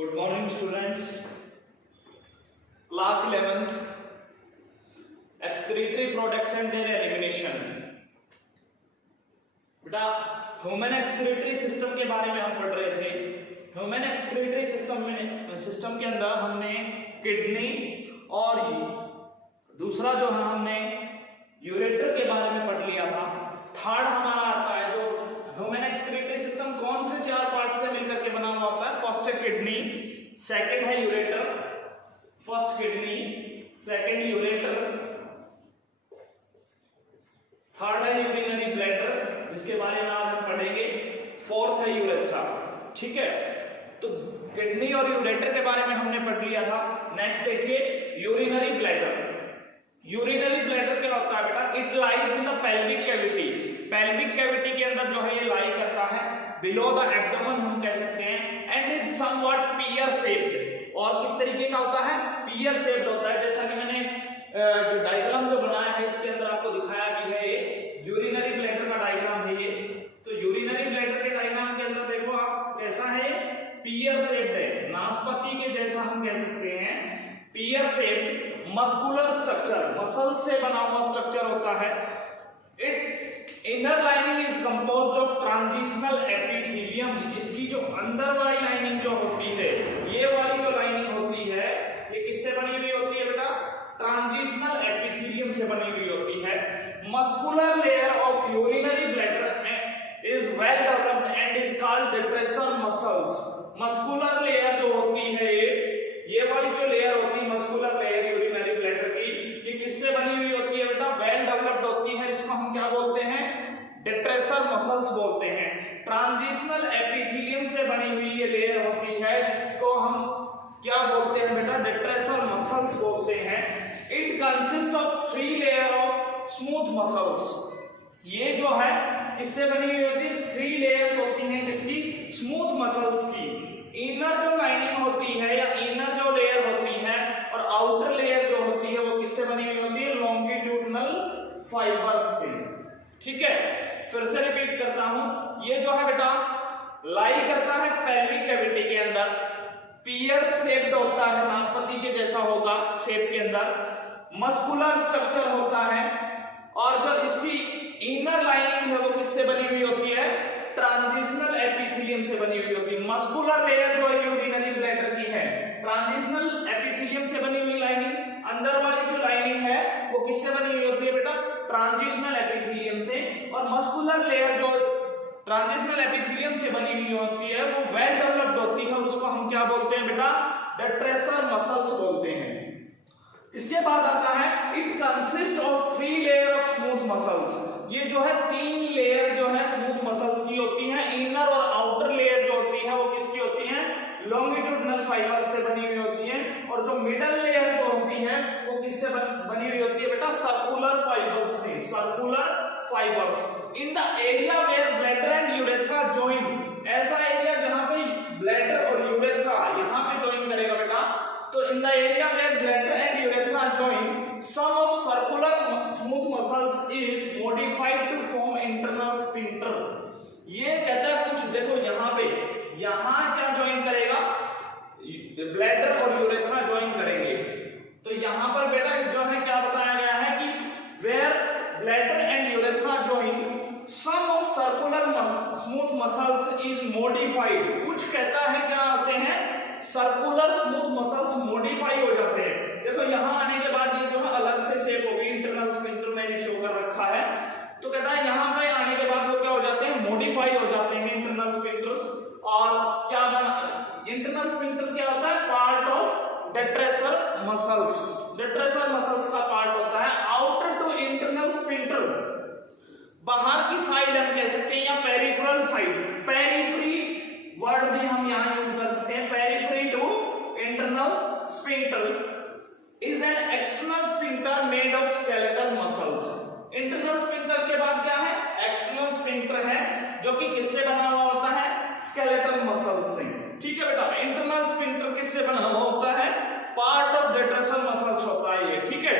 Good morning students, class 11th excretory products and there elimination. बेटा human excretory system के बारे में हम पढ़ रहे थे। ह्यूमन एक्सक्रीटरी सिस्टम के अंदर हमने किडनी और दूसरा जो है हमने यूरेटर के बारे में पढ़ लिया था। थर्ड हमारा आता है जो ह्यूमन एक्सक्रीटरी सिस्टम कौन से चार पार्ट से मिलकर के बना हुआ होता है। फर्स्ट है किडनी, सेकंड है ureter, first kidney, second ureter, third है यूरिनरी ब्लैडर जिसके बारे में आज हम पढ़ेंगे, फोर्थ है यूरेथ्रा। ठीक है, तो किडनी और यूरेटर के बारे में हमने पढ़ लिया था। नेक्स्ट देखिए यूरिनरी ब्लैडर। यूरिनरी ब्लैडर क्या होता है बेटा? It lies in the pelvic cavity. Pelvic cavity के अंदर जो है ये लाई करता है, बिलो द एब्डोमेन हम कह सकते हैं, and is somewhat pear shaped. और किस तरीके का होता है? पियर शेप्ड होता है। जैसा कि मैंने जो डायग्राम जो बनाया है इसके अंदर आपको दिखाया भी है, ये यूरिनरी ब्लैडर का डायग्राम है ये। तो यूरिनरी ब्लैडर के डायग्राम के अंदर देखो आप कैसा है, पियर शेप्ड है, नाशपाती के जैसा हम कह सकते हैं। Pear shaped muscular structure, muscle से बना हुआ स्ट्रक्चर होता है। It's inner lining is composed of transitional epithelium. इसकी जो अंदर वाली लाइनिंग जो होती है, ये वाली जो लाइनिंग होती है, ये किससे बनी हुई होती है बेटा? ट्रांजिशनल एपिथेलियम से बनी हुई होती है। Muscular layer of urinary bladder is well developed and is called detrusor muscles. Muscular layer जो होती है, ये वाली जो लेयर होती है मस्कुलर लेयर यूरिनरी ब्लैडर की, ये किससे बनी हुई होती है बेटा? वेल डेवलप्ड होती है। इसको हम क्या बोलते हैं? डिट्रेसर मसल्स बोलते हैं। ट्रांजिशनल एपिथेलियम से बनी हुई ये लेयर होती है जिसको हम क्या बोलते हैं बेटा? डिट्रेसर मसल्स बोलते हैं। It consist of 3 layer of smooth muscles. ये जो है किससे बनी हुई होती है? 3 लेयर्स होती हैं किसकी? स्मूथ मसल्स की। इनर जो लाइनिंग होती है या इनर जो लेयर होती है और आउटर लेयर जो होती है वो किससे बनी हुई होती है? लॉन्गिट्यूडनल फाइबर्स से। ठीक है, फिर से रिपीट करता हूं, ये जो है बेटा लाई करता है पेल्विक कैविटी के अंदर, पियर शेप्ड होता है, नाशपाती के जैसा होगा शेप के अंदर, मस्कुलर स्ट्रक्चर होता है, और जो इसकी इनर लाइनिंग है वो किससे बनी हुई होती है? ट्रांजिशनल एपिथेलियम से बनी हुई होती है। मस्कुलर लेयर जो है यूरिनरी ब्लैडर की है, ट्रांजिशनल एपिथेलियम से बनी हुई लाइनिंग, अंदर वाली जो लाइनिंग है वो किससे बनी हुई होती है बेटा? ट्रांजिशनल एपिथेलियम से। और मस्कुलर लेयर जो ट्रांजिशनल एपिथेलियम से बनी हुई होती है वो वेल डेवलप्ड होती है, उसको हम क्या बोलते हैं बेटा? डिट्रेसर मसल्स बोलते हैं। इसके बाद आता है it consist of 3 layer of smooth muscles. ये जो है 3 लेयर जो है स्मूथ मसल्स की होती हैं। इनर और आउटर लेयर जो होती है वो किसकी होती है? लॉन्गिट्यूडनल फाइबर्स से बनी हुई होती है। और जो मिडल लेयर जो होती है वो किससे बनी हुई होती है बेटा? सर्कुलर फाइबर्स से। Circular fibres in the area where bladder and urethra join. ऐसा एरिया जहां पे ब्लैडर और यूरेथ्रा यहां पे जॉइन करेगा बेटा, तो in the area where bladder and urethra join some of circular smooth muscles is modified to form internal sphincter. ये कहता है कुछ, देखो यहां पे, यहां क्या जॉइन करेगा? ब्लैडर और यूरेथ्रा जॉइन करेंगे। तो यहां पर बेटा जो है क्या बताया गया है कि where bladder and urethra join some of circular smooth muscles is modified. कुछ कहता है क्या होते हैं? सर्कुलर स्मूथ मसल्स मॉडिफाई हो जाते हैं। देखो यहां आने के बाद ये जो है अलग से शेप होगी, इंटरनल स्फिंक्टर मैंने शो कर रखा है। तो कहता है यहां पे आने के बाद वो क्या हो जाते हैं? मॉडिफाई हो जाते हैं इंटरनल स्फिंक्टर्स। और क्या बना? इंटरनल स्फिंक्टर क्या होता है? Part of detrusor muscles. Detrusor muscles का पार्ट होता है। आउटर टू इंटरनल स्फिंक्टर, बाहर की साइड हम कह सकते हैं, या पेरिफेरल साइड। पेरिफेरी वर्ड भी हम यहां यूज कर सकते हैं। Periphery to internal sphincter is an external sphincter made of skeletal muscles. Internal sphincter के बाद क्या है? एक्सटर्नल स्फिंक्टर है जो कि किससे बना हुआ होता है? स्केलेटल मसल्स से। ठीक है बेटा, इंटरनल स्फिंक्टर किससे बना हुआ होता है? पार्ट ऑफ डिट्रेसर मसल्स होता है ये। ठीक है,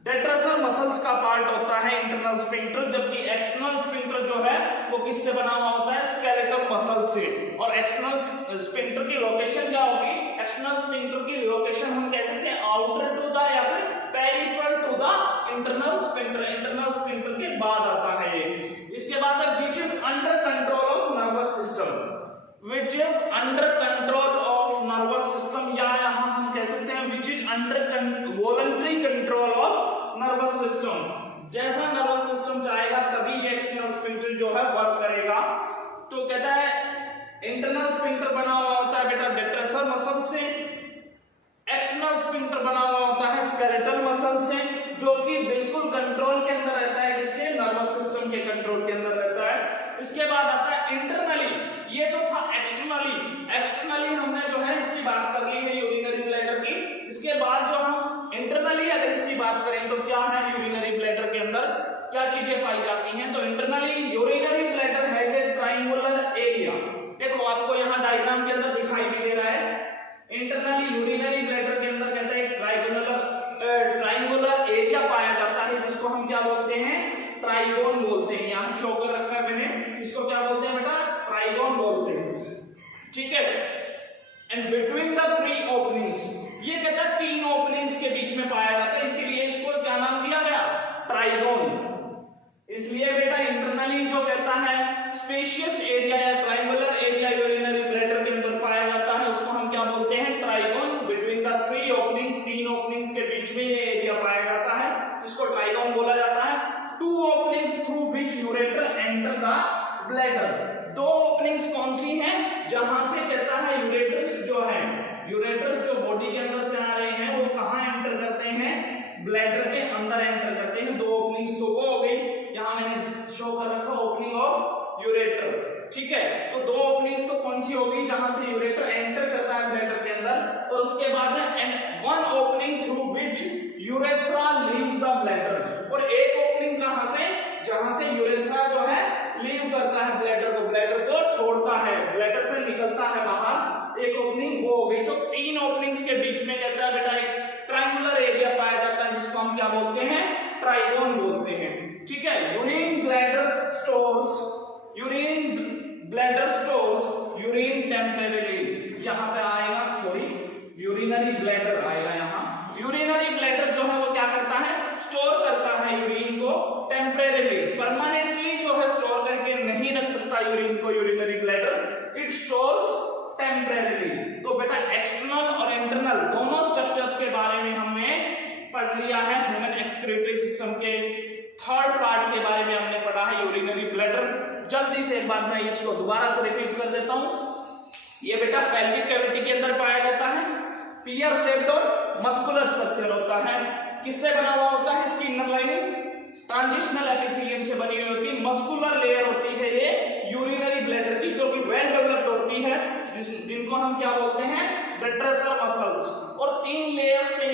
डिट्रेसर मसल्स का पार्ट होता है इंटरनल स्फिंक्टर, जबकि एक्सटर्नल स्फिंक्टर जो है वो किससे बना हुआ होता है? स्केलेटल मसल से। और एक्सटर्नल स्फिंक्टर की लोकेशन क्या होगी? एक्सटर्नल स्फिंक्टर की लोकेशन हम कह सकते हैं आउटर टू द या फिर peripheral to the internal sphincter. Internal sphincter के बाद आता है ये। इसके बाद है which is under control of nervous system. Which is under control of nervous system, या यहां हम कह सकते हैं which is under voluntary control of nervous system. जैसा नर्वस सिस्टम चाहेगा तभी ये एक्सटर्नल स्फिंक्टर जो है वर्क करेगा। तो कहता है इंटरनल स्फिंक्टर बना हुआ होता है बेटा डेट्रेसर मसल से, एक्सटर्नल स्फिंक्टर बना हुआ होता है स्केलेटल मसल से, जो कि बिल्कुल कंट्रोल के अंदर रहता है, किसके? नर्वस सिस्टम के कंट्रोल के अंदर रहता है। इसके बाद आता है इंटरनली, ये तो था एक्सटर्नली। एक्सटर्नली हमने जो है इसकी बात कर ली है यूरिनरी ब्लैडर की। इसके बाद जो हम इंटरनली अगर इसकी बात करें तो क्या है यूरिनरी ब्लैडर के अंदर क्या चीजें पाई जाती हैं? तो internally urinary bladder has a triangular area. देखो आपको यहाँ डायग्राम के अंदर दिखाई भी दे रहा है। इंटरनली यूरिनरी ब्लैडर के अंदर कहते हैं ट्रायंगुलर एरिया पाया जाता है, जिसको हम क्या बोलते हैं? ट्राइगोन बोलते हैं। यहाँ शो कर रखा है मैंने, इसको क्या बोलते हैं बेटा? ट्राइगोन बोलते हैं, ठीक है। And between the three openings, ये कहता है 3 ओपनिंग्स के बीच में पाया जाता है, इसीलिए इसको क्या नाम दिया गया? ट्राइगोन। इसलिए बेटा इंटरनली जो कहता है स्पेशियस एरिया या ट्रायंगुलर एरिया यूरिनरी ब्लैडर के अंदर पाया जाता है, उसको हम क्या बोलते हैं? Trigon. Between the 3 openings, 3 openings के बीच में ये एरिया पाया जाता है, जिसको ट्राइगोन बोला जाता है। 2 openings through which ureter enter the bladder. 2 openings कौन सी हैं? जहां से कहता है यूरेटर्स जो है, यूरेटर्स जो बॉडी के अंदर से आ रहे हैं वो कहां एंटर करते हैं? ब्लैडर के अंदर एंटर करते हैं। 2 ओपनिंग्स तो वो हो गई, यहां मैंने शो कर रखा ओपनिंग ऑफ यूरेटर, ठीक है। तो 2 ओपनिंग्स तो कौन सी होगी? जहां से यूरेटर एंटर करता है ब्लैडर के अंदर। और उसके बाद है and 1 opening through which urethra leave the bladder. और एक ओपनिंग कहां से? जहां से यूरेथ्रा जो है लीव करता है ब्लैडर को छोड़ता है, ब्लैडर से निकलता है बाहर, एक ओपनिंग वो हो गई। तो 3 ओपनिंग्स के बीच में कहता है बेटा एक ट्रायंगुलर एरिया पाया जाता है, जिसको हम क्या बोलते हैं? ट्राइगोन बोलते हैं, ठीक है। Urine bladder stores urine temporarily, यहाँ पे आएगा, सॉरी यूरिनरी ब्लैडर आएगा यहाँ। यूरिनरी ब्लैडर जो है वो क्या करता है? स्टोर करता है यूरिन को टेम्परेरीली, परमानेंटली जो है स्टोर करके नहीं रख सकता यूरिन को urinary bladder, it stores temporarily. तो बेटा एक्सटर्नल और इंटरनल दोनों स्ट्रक्चर्स के बारे में हमने पढ़ लिया है। ह्यूमन एक्सक्रीटरी सिस्टम के 3rd पार्ट के बारे में हमने पढ़ा है यूरिनरी ब्लैडर। जल्दी से एक बार मैं इसको दोबारा से रिपीट कर देता हूं। ये बेटा पेल्विक कैविटी के अंदर पाया जाता है, पियर शेप्ड और मस्कुलर स्ट्रक्चर होता है। किससे बना हुआ होता है? इसकी इनर लाइनिंग ट्रांजिशनल एपिथेलियम से बनी हुई होती है। मस्कुलर लेयर होती है ये यूरिनरी ब्लैडर की, जो कि वेल डेवलप्ड होती है, जिनको हम क्या बोलते हैं? डेट्रेसर मसल्स। और 3 लेयर्स से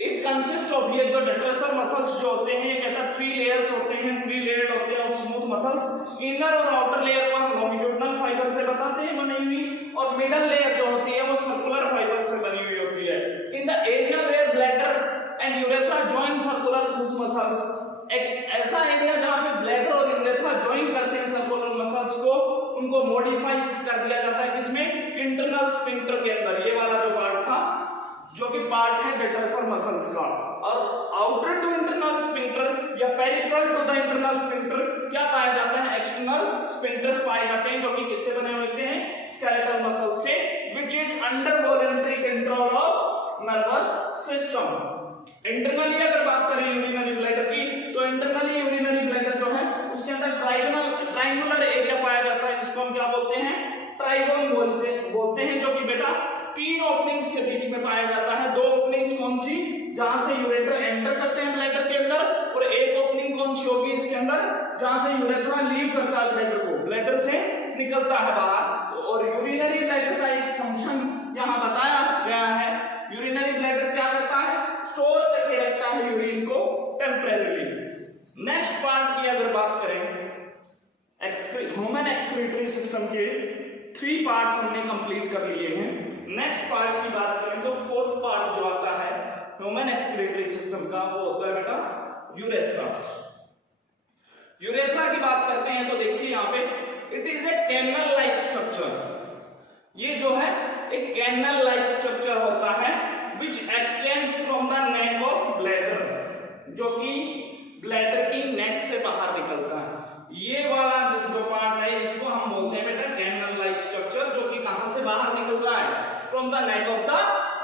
इट कंसिस्ट ऑफ, ये जो डेट्रेसर मसल्स जो होते हैं, ये कहता है 3 लेयर्स होते हैं, 3 लेयर होते हैं ऑफ स्मूथ मसल्स। इनर और आउटर लेयर को हम लॉन्गिट्यूडिनल फाइबर से बताते हैं बनी हुई, और मिडल लेयर जो होती है वो सर्कुलर फाइबर से बनी हुई होती है। In the area where bladder and urethra join circular smooth muscles, एक ऐसा एरिया जहां पे ब्लैडर और यूरेथ्रा जॉइन करते हैं सर्कुलर मसल्स को, उनको मॉडिफाई कर दिया जाता है किसमें? इंटरनल स्फिंक्टर के अंदर। ये वाला जो पार्ट था, जो कि पार्ट है डेट्रेसर मसल्स का। और आउटर टू इंटरनल स्फिंक्टर या peripheral to the internal sphincter क्या पाया जाता है? एक्सटर्नल स्फिंक्टर्स पाए जाते हैं, जो कि किससे बने होते हैं? स्केलेटल मसल से, which is under voluntary control of nervous system. Internally अगर बात करें यूरिनरी ब्लैडर की, तो इंटरनली यूरिनरी ब्लैडर जो है उसके अंदर ट्रायंगुलर एरिया पाया जाता है, जिसको हम क्या बोलते हैं? ट्राइगोन बोलते हैं, जो कि बेटा 3 ओपनिंग्स के बीच में पाया जाता है। 2 ओपनिंग्स कौन सी? जहां से यूरेटर एंटर करते हैं ब्लैडर के अंदर, और एक ओपनिंग कौन सी होगी इसके अंदर? जहां से यूरेथ्रा लीव करता है ब्लैडर को, ब्लैडर से निकलता है बाहर। और यूरिनरी ब्लैडर का एक फंक्शन यहां बताया गया है। यूरिनरी ब्लैडर क्या करता है? स्टोर करके रखता है यूरिन को टेम्परेरीली। नेक्स्ट पार्ट की अगर बात करें, ह्यूमन एक्सक्रीटरी सिस्टम के 3 पार्ट्स हमने कंप्लीट कर लिए हैं। नेक्स्ट पार्ट की बात करें तो 4th पार्ट जो आता है ह्यूमन एक्सक्रीटरी सिस्टम का, वो होता है बेटा यूरेथ्रा। यूरेथ्रा की बात करते हैं तो देखिए यहाँ पे, it is a canal like structure, ये जो है एक कैनल लाइक स्ट्रक्चर होता है which extends from the neck of bladder, जो कि ब्लैडर की नेक से बाहर निकलता है। ये वाला जो पार्ट है इसको हम बोलते हैं बेटा कैनल लाइक स्ट्रक्चर, जो कि कहां से बाहर निकल रहा है, from the neck of the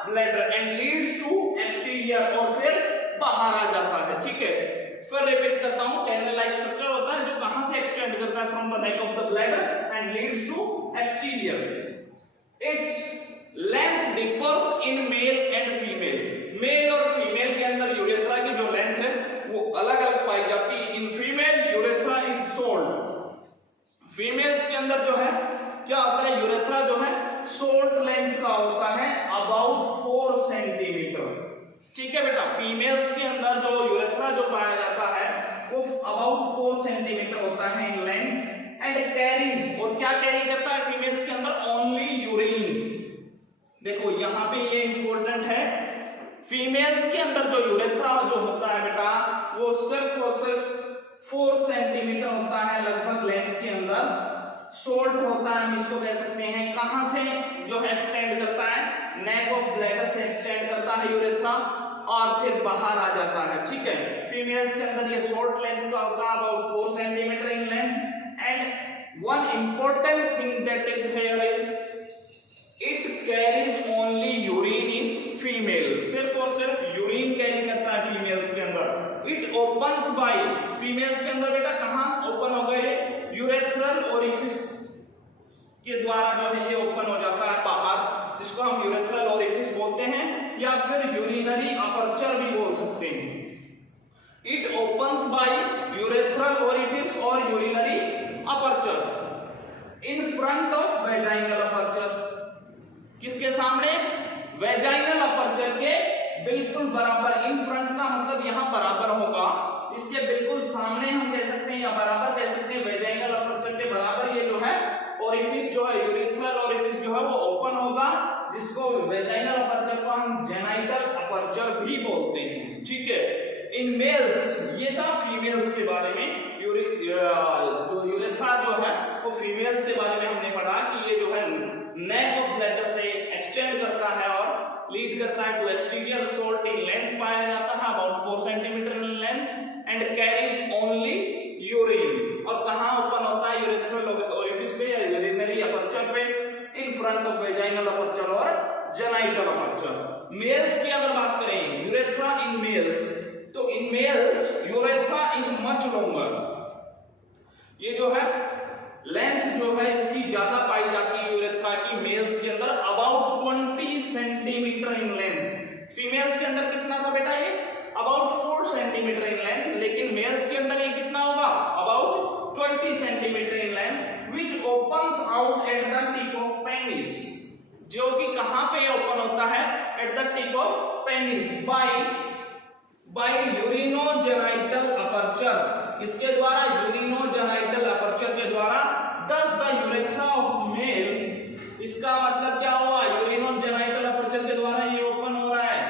bladder and leads to exterior, और फिर बाहर आ जाता है। ठीक है, फिर रिपीट करता हूं, कैनल लाइक स्ट्रक्चर होता है जो कहां से एक्सटेंड करता है, from the neck of the bladder and leads to exterior. Its length differs in male and female, male और फीमेल के अंदर यूरेथ्रा की जो लेंथ है वो अलग अलग पाई जाती है। In female urethra is short, females के अंदर जो है क्या होता है, यूरेथ्रा जो है शॉर्ट लेंथ का होता है, अबाउट 4 सेंटीमीटर। ठीक है बेटा, फीमेल्स के अंदर जो यूरेथ्रा जो पाया जाता है वो अबाउट 4 सेंटीमीटर होता है इन लेंथ एंड कैरीज, और क्या कैरी करता है फीमेल्स के अंदर, ओनली यूरिन। देखो यहां पे ये इंपॉर्टेंट है, फीमेल्स के अंदर जो यूरेथ्रा जो होता है बेटा वो सिर्फ और सिर्फ 4 सेंटीमीटर होता है लगभग लेंथ के अंदर, शॉर्ट होता है, हम इसको कह सकते हैं। कहां से जो है एक्सटेंड करता है, नेक ऑफ ब्लैडर से एक्सटेंड करता है यूरेथ्रा और फिर बाहर आ जाता है। ठीक है, फीमेल्स के अंदर ये शॉर्ट लेंथ का होता है, about 4 centimetre in length. And one important thing that is here is it carries only urine in female, सिर्फ और सिर्फ यूरिन कैरी करता है फीमेल्स के अंदर। इट ओपन्स बाय, फीमेल्स के अंदर बेटा कहां ओपन हो गए, यूरेथ्रल ओरिफिस के द्वारा जो है ये ओपन हो जाता है बाहर, जिसको हम यूरेथ्रल ओरिफिस बोलते हैं या फिर यूरिनरी अपर्चर भी बोल सकते हैं। It opens by urethral orifice और urinary aperture in front of vaginal aperture, किसके सामने, वेजाइनल अपर्चर के बिल्कुल बराबर। इन फ्रंट का मतलब यहां बराबर होगा, इसके बिल्कुल सामने हम कह सकते हैं या बराबर कह सकते हैं, वेजाइनल अपर्चर के बराबर ये जो है ओरिफिस जो है यूरेथ्रल ओरिफिस जो है वो ओपन होगा, जिसको वेजाइनल अपर्चर को हम जेनाइटल अपर्चर भी बोलते हैं। ठीक है, इन मेल्स, ये था फीमेल्स के बारे में, जो यूरेथ्रा जो है वो फीमेल्स के बारे में हमने पढ़ा कि ये जो है नेक ऑफ ब्लैडर से एक्सटेंड करता है और लीड करता है to exterior, short in length पाया जाता है, about 4 centimetre in length and carries only urine, और कहां ओपन होता है, यूरेथ्रल ओरिफिस पे या यूरिनरी अपर्चर पे, इन फ्रंट ऑफ वेजाइनल अपर्चर और जेनाइटल अपर्चर। मेल्स की अगर बात करें, यूरेथ्रा इन मेल्स, तो in males urethra is much longer, ये जो है लेंथ जो है इसकी ज्यादा पाई जाती है यूरेथ्रा की मेल्स के अंदर, about 20 centimetre in length. Females के अंदर कितना था बेटा, ये अबाउट 4 सेंटीमीटर इन लेंथ, लेकिन मेल्स के अंदर ये कितना होगा, about 20 centimetre in length, which opens out at the tip of penis, जो कि कहां पे ओपन होता है, at the tip of penis by urinogenital aperture, इसके द्वारा यूरिनोजेनाइटल अपर्चर के द्वारा। दस द यूरेथ्रा ऑफ मेल, इसका मतलब क्या हुआ, यूरिनोजेनाइटल अपर्चर के द्वारा ये ओपन हो रहा है,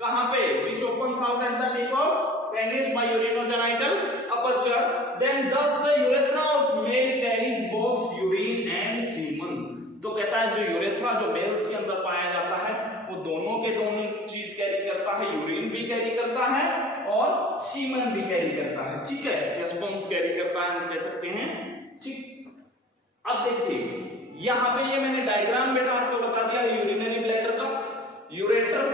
कहां पे, which opens out at the tip of penis by urinogenital aperture, then thus the urethra of male carries both urine and semen. तो कहता है जो यूरेथ्रा जो मेल्स के अंदर पाया जाता है वो दोनों के दोनों चीज कैरी करता है, यूरिन भी कैरी करता है और सीमन भी कैरी करता है। ठीक है, या स्पर्म्स कैरी करता है हम कह सकते हैं। ठीक, अब देखिए यहां पे ये मैंने डायग्राम बेटा आपको बता दिया यूरिनरी ब्लैडर का, ureter,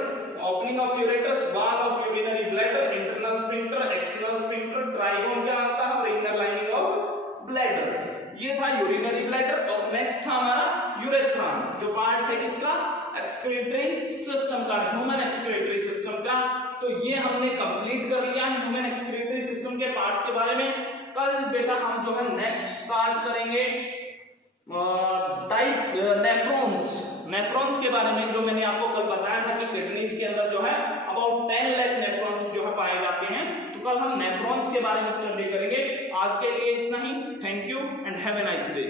opening of ureters, wall of urinary bladder, internal sphincter, external sphincter, trigone क्या आता है और इनर लाइनिंग ऑफ ब्लैडर। ये था यूरिनरी ब्लैडर। और नेक्स्ट था हमारा यूरेथ्रा, जो पार्ट है किसका, एक्सक्रीटरी सिस्टम का, ह्यूमन एक्सक्रीटरी सिस्टम का। तो ये हमने कंप्लीट कर लिया ह्यूमन एक्सक्रीटरी सिस्टम के पार्ट्स के बारे में। कल बेटा हम जो है नेक्स्ट स्टार्ट करेंगे नेफ्रॉन्स के बारे में, जो मैंने आपको कल बताया था कि किडनीज के अंदर जो है अबाउट 10 लाख नेफ्रॉन्स जो है पाए जाते हैं। तो कल हम नेफ्रॉन्स के बारे में स्टडी करेंगे। आज के लिए इतना ही। Thank you and have a nice day.